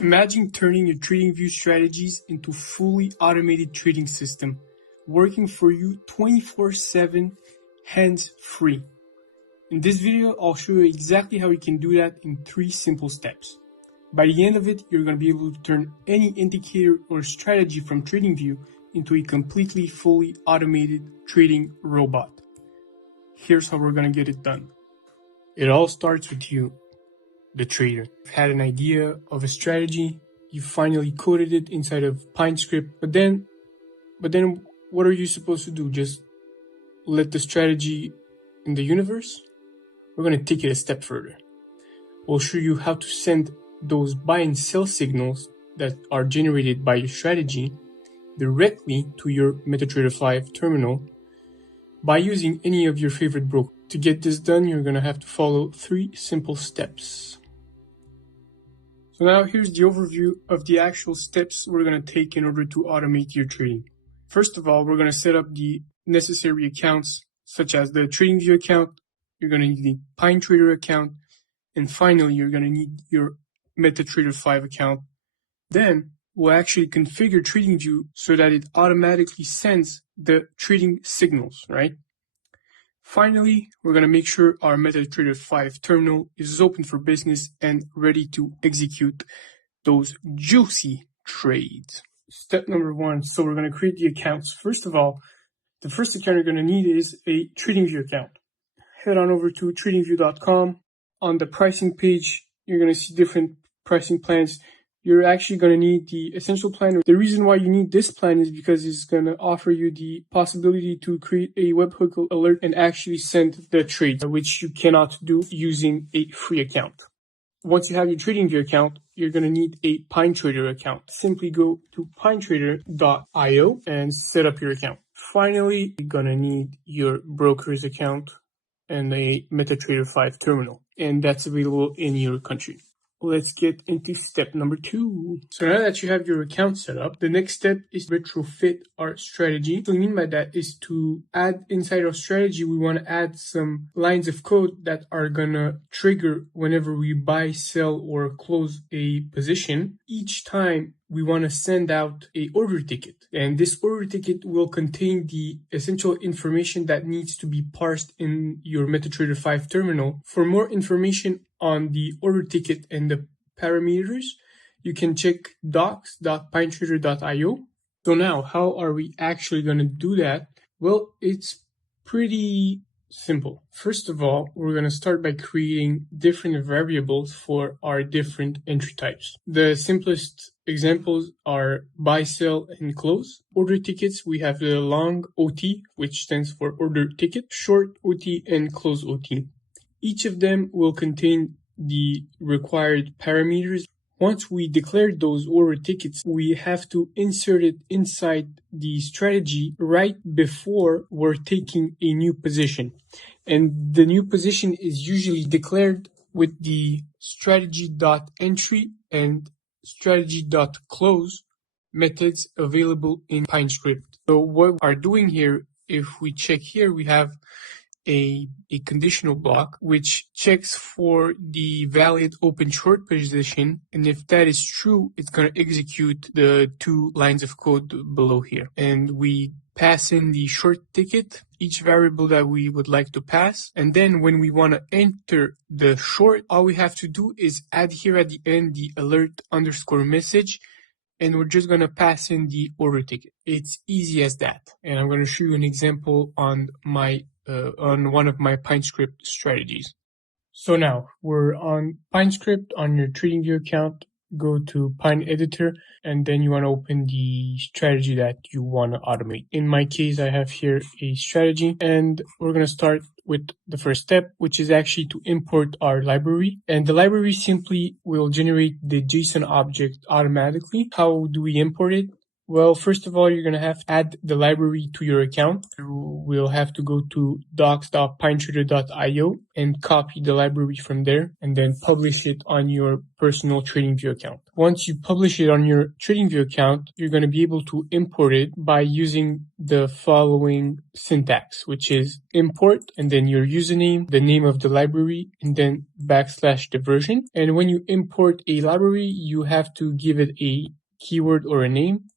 Imagine turning your TradingView strategies into a fully automated trading system, working for you 24/7, hands-free. In this video, I'll show you exactly how you can do that in 3 simple steps. By the end of it, you're going to be able to turn any indicator or strategy from TradingView into a completely fully automated trading robot. Here's how we're going to get it done. It all starts with you, the trader. You've had an idea of a strategy, you finally coded it inside of Pinescript, but then what are you supposed to do? Just let the strategy in the universe? We're going to take it a step further. We'll show you how to send those buy and sell signals that are generated by your strategy directly to your MetaTrader 5 terminal by using any of your favorite brokers. To get this done, you're going to have to follow 3 simple steps. So now here's the overview of the actual steps we're going to take in order to automate your trading. First of all, we're going to set up the necessary accounts, such as the TradingView account. You're going to need the Pinetrader account. And finally, you're going to need your MetaTrader 5 account. Then we'll actually configure TradingView so that it automatically sends the trading signals, right? Finally, we're going to make sure our MetaTrader 5 terminal is open for business and ready to execute those juicy trades. Step number 1, so we're going to create the accounts. First of all, the first account you're going to need is a TradingView account. Head on over to tradingview.com. On the pricing page, you're going to see different pricing plans. You're actually going to need the essential plan. The reason why you need this plan is because it's going to offer you the possibility to create a webhook alert and actually send the trade, which you cannot do using a free account. Once you have your TradingView account, you're going to need a Pinetrader account. Simply go to pinetrader.io and set up your account. Finally, you're going to need your broker's account and a MetaTrader 5 terminal, and that's available in your country. Let's get into step number 2. So now that you have your account set up, the next step is retrofit our strategy. What we mean by that is to add inside our strategy, we want to add some lines of code that are going to trigger whenever we buy, sell, or close a position. Each time we want to send out a order ticket, and this order ticket will contain the essential information that needs to be parsed in your MetaTrader 5 terminal. For more information on the order ticket and the parameters, you can check docs.pinetrader.io. So now, how are we actually going to do that? Well, it's pretty simple. First of all, we're going to start by creating different variables for our different entry types. The simplest examples are buy, sell, and close. Order tickets, we have the long OT, which stands for order ticket, short OT, and close OT. Each of them will contain the required parameters. Once we declare those order tickets, we have to insert it inside the strategy right before we're taking a new position. And the new position is usually declared with the strategy.entry and strategy.close methods available in Pinescript. So what we are doing here, if we check here, we have a conditional block which checks for the valid open short position, and if that is true, it's going to execute the 2 lines of code below here. And we pass in the short ticket, each variable that we would like to pass, and then when we want to enter the short, all we have to do is add here at the end the alert underscore message, and we're just going to pass in the order ticket. It's easy as that. And I'm going to show you an example on one of my Pinescript strategies. So now we're on Pinescript on your TradingView account. Go to Pine Editor, and then you want to open the strategy that you want to automate. In my case, I have here a strategy, and we're going to start with the first step, which is actually to import our library. And the library simply will generate the JSON object automatically. How do we import it? Well, first of all, you're going to have to add the library to your account. We'll have to go to docs.pinetrader.io and copy the library from there and then publish it on your personal TradingView account. Once you publish it on your TradingView account, you're going to be able to import it by using the following syntax, which is import and then your username, the name of the library, and then / the version. And when you import a library, you have to give it a keyword or a name.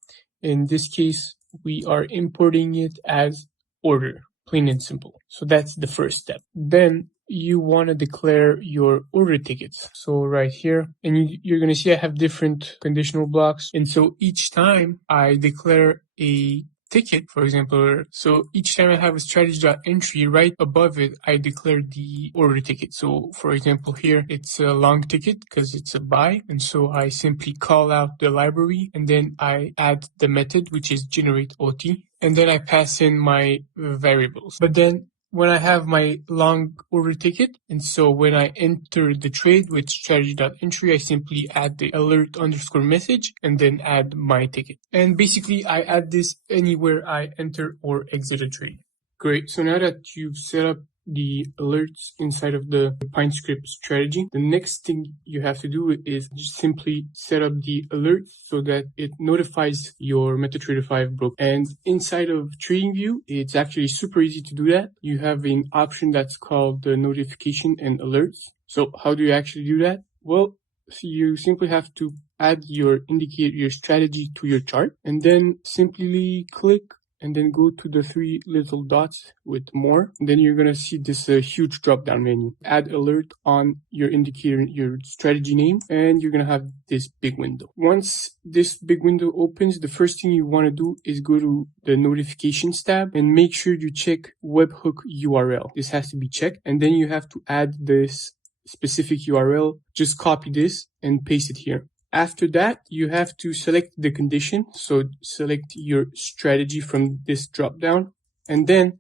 In this case, we are importing it as order, plain and simple. So that's the first step. Then you want to declare your order tickets. So right here, and you're going to see I have different conditional blocks. And so each time I declare a ticket, for example, so each time I have a strategy.entry, right above it, I declare the order ticket. So for example, here it's a long ticket because it's a buy. And so I simply call out the library and then I add the method, which is generate OT. And then I pass in my variables. But then when I have my long order ticket, and so when I enter the trade with strategy.entry, I simply add the alert _ message and then add my ticket. And basically I add this anywhere I enter or exit a trade. Great. So now that you've set up the alerts inside of the Pinescript strategy, the next thing you have to do is just simply set up the alerts so that it notifies your MetaTrader 5 broker. And inside of TradingView, it's actually super easy to do that. You have an option that's called the notification and alerts. So how do you actually do that? Well, so you simply have to add your indicator, your strategy to your chart, and then simply click and then go to the 3 little dots with more. And then you're going to see this huge drop down menu. Add alert on your indicator, your strategy name, and you're going to have this big window. Once this big window opens, the first thing you want to do is go to the notifications tab and make sure you check Webhook URL. This has to be checked. And then you have to add this specific URL. Just copy this and paste it here. After that, you have to select the condition. So select your strategy from this drop down. And then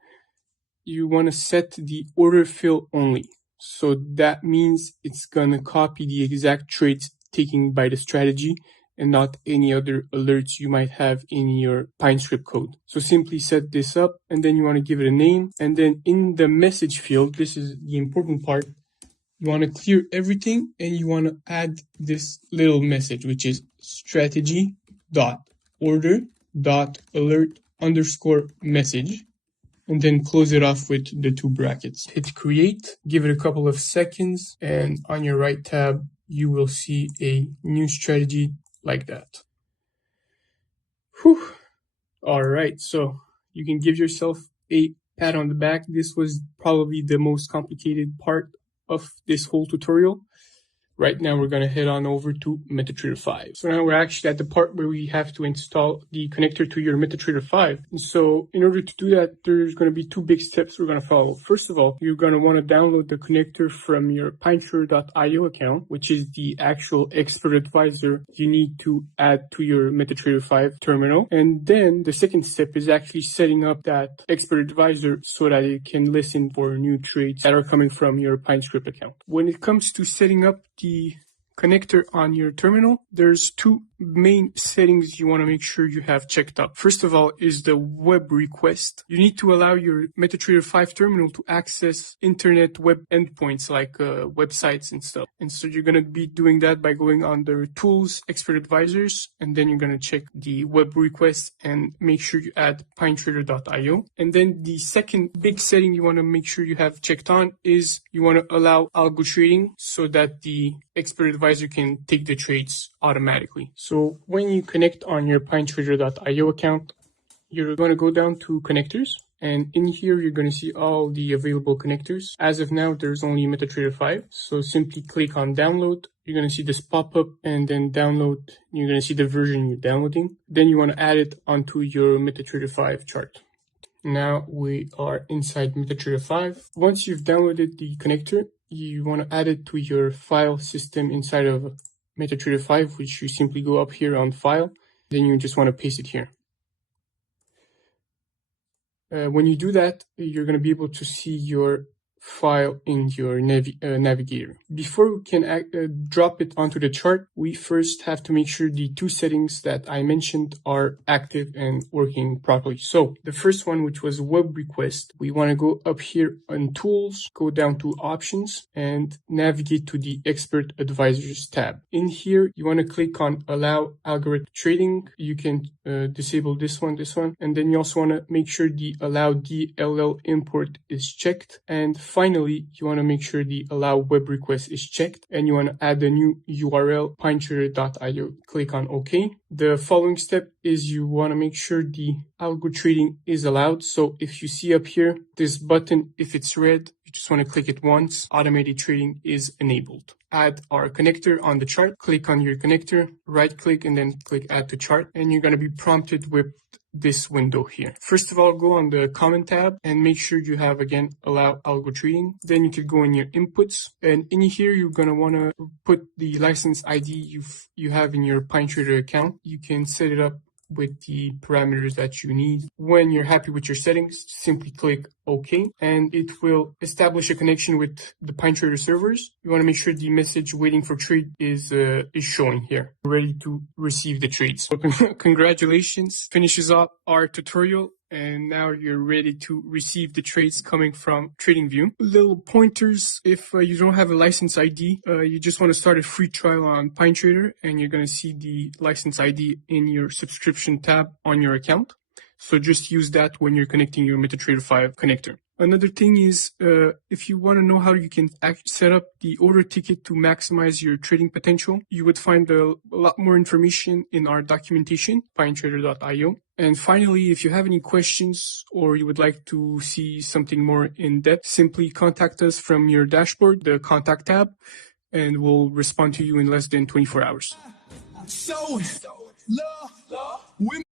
you want to set the order fill only. So that means it's going to copy the exact trades taken by the strategy and not any other alerts you might have in your Pinescript code. So simply set this up and then you want to give it a name. And then in the message field, this is the important part. You want to clear everything and you want to add this little message, which is strategy.order.alert_message, and then close it off with the 2 brackets. Hit create, give it a couple of seconds, and on your right tab, you will see a new strategy like that. Whew. All right, so you can give yourself a pat on the back. This was probably the most complicated part of this whole tutorial. Right now we're going to head on over to MetaTrader 5. So now we're actually at the part where we have to install the connector to your MetaTrader 5. And so in order to do that, there's going to be 2 big steps we're going to follow. First of all, you're going to want to download the connector from your Pinetrader.io account, which is the actual expert advisor you need to add to your MetaTrader 5 terminal. And then the second step is actually setting up that expert advisor so that it can listen for new trades that are coming from your Pinescript account. When it comes to setting up the connector on your terminal, there's 2 main settings you want to make sure you have checked up. First of all is the web request. You need to allow your MetaTrader 5 terminal to access internet web endpoints like websites and stuff. And so you're going to be doing that by going under Tools, Expert Advisors, and then you're going to check the web request and make sure you add Pinetrader.io. And then the second big setting you want to make sure you have checked on is you want to allow algo trading so that the expert advisor can take the trades automatically. So when you connect on your Pinetrader.io account, you're going to go down to connectors, and in here you're going to see all the available connectors. As of now, there's only MetaTrader 5. So simply click on download. You're going to see this pop up and then download. You're going to see the version you're downloading. Then you want to add it onto your MetaTrader 5 chart. Now we are inside MetaTrader 5. Once you've downloaded the connector, you want to add it to your file system inside of MetaTrader 5, which you simply go up here on file. Then you just want to paste it here. When you do that, you're going to be able to see your file in your navigator. Before we can drop it onto the chart, we first have to make sure the two settings that I mentioned are active and working properly. So the first one, which was web request, we want to go up here on tools, go down to options, and navigate to the expert advisors tab. In here, you want to click on allow algorithm trading. You can disable this one, and then you also want to make sure the allow DLL import is checked. And finally, you want to make sure the allow web request is checked, and you want to add a new URL, pinetrader.io. Click on OK. The following step is you want to make sure the algo trading is allowed. So if you see up here, this button, if it's red, you just want to click it once. Automated trading is enabled. Add our connector on the chart. Click on your connector, right click, and then click add to chart. And you're going to be prompted with this window here. First of all, go on the comment tab and make sure you have, again, allow algo trading. Then you could go in your inputs, and in here you're going to want to put the license ID you have in your Pinetrader account. You can set it up with the parameters that you need. When you're happy with your settings, simply click OK, and it will establish a connection with the Pinetrader servers. You want to make sure the message waiting for trade is showing here, ready to receive the trades. So congratulations, finishes up our tutorial. And now you're ready to receive the trades coming from TradingView. Little pointers: if you don't have a license ID, you just want to start a free trial on Pinetrader, and you're going to see the license ID in your subscription tab on your account. So just use that when you're connecting your MetaTrader 5 connector. Another thing is, if you want to know how you can set up the order ticket to maximize your trading potential, you would find a lot more information in our documentation, pinetrader.io. And finally, if you have any questions or you would like to see something more in depth, simply contact us from your dashboard, the contact tab, and we'll respond to you in less than 24 hours.